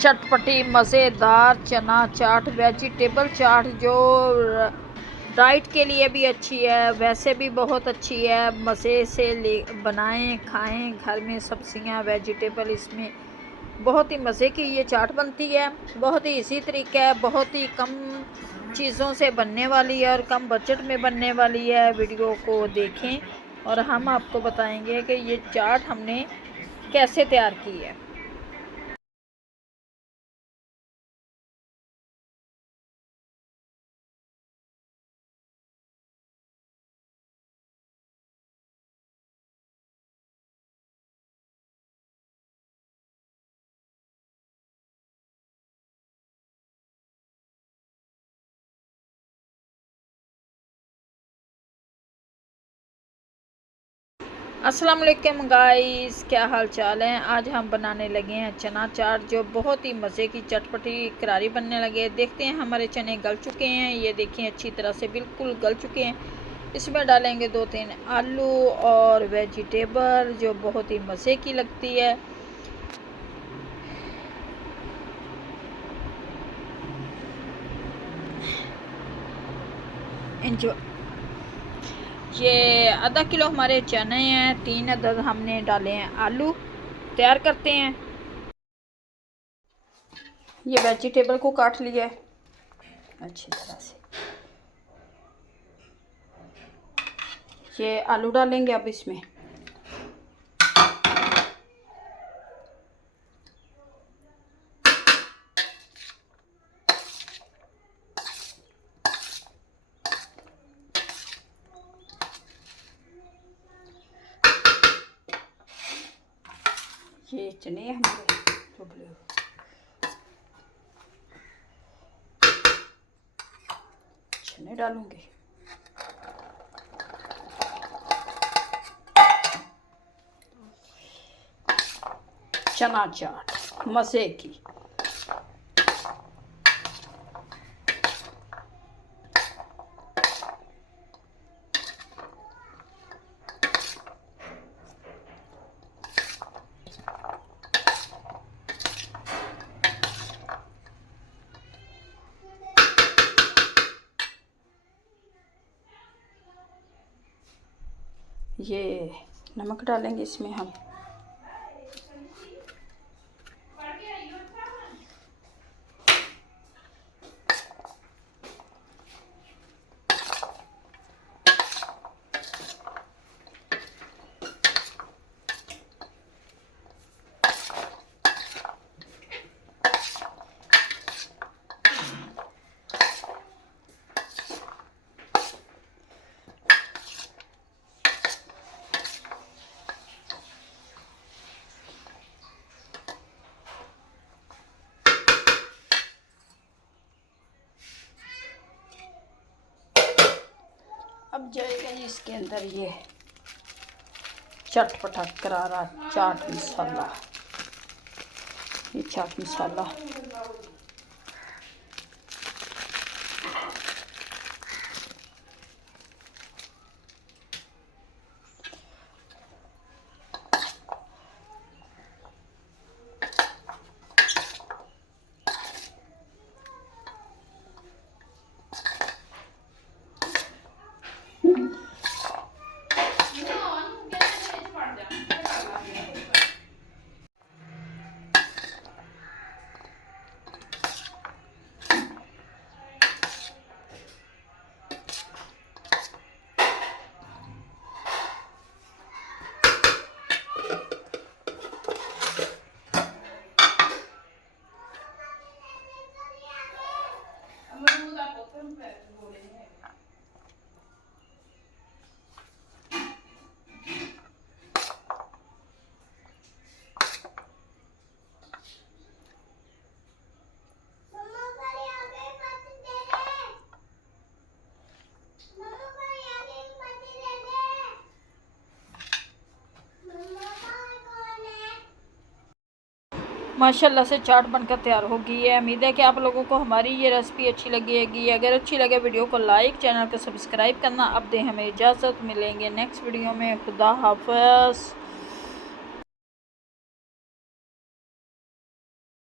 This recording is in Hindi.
चटपटी मज़ेदार चना चाट, वेजिटेबल चाट जो डाइट के लिए भी अच्छी है, वैसे भी बहुत अच्छी है। मज़े से ले बनाएं खाएं, घर में सब्जियां वेजिटेबल इसमें बहुत ही मज़े की ये चाट बनती है। बहुत ही इसी तरीका है, बहुत ही कम चीज़ों से बनने वाली है और कम बजट में बनने वाली है। वीडियो को देखें और हम आपको बताएंगे कि ये चाट हमने कैसे तैयार की है। अस्सलाम वालेकुम गाइस, क्या हाल चाल है। आज हम बनाने लगे हैं चना चाट जो बहुत ही मज़े की चटपटी करारी बनने लगे। देखते हैं हमारे चने गल चुके हैं, ये देखिए अच्छी तरह से बिल्कुल गल चुके हैं। इसमें डालेंगे 2-3 आलू और वेजिटेबल जो बहुत ही मज़े की लगती है। इंजॉय। ये आधा किलो हमारे चने हैं, 3 अदद हमने डाले हैं आलू। तैयार करते हैं। ये वेजिटेबल को काट लिया है अच्छी तरह से। ये आलू डालेंगे अब इसमें। ये चने हमारे उबले हुए, चने डालूंगी। चना चाट मज़े की। ये नमक डालेंगे इसमें हम। अब जाएगा जी इसके अंदर ये चटपटा करारा चाट मसाला। ये चाट मसाला माशाल्लाह से चाट बनकर तैयार हो गई है। उम्मीद है कि आप लोगों को हमारी ये रेसिपी अच्छी लगेगी। अगर अच्छी लगे वीडियो को लाइक, चैनल को सब्सक्राइब करना। अब दें हमें इजाज़त, मिलेंगे नेक्स्ट वीडियो में। खुदा हाफ़िज़।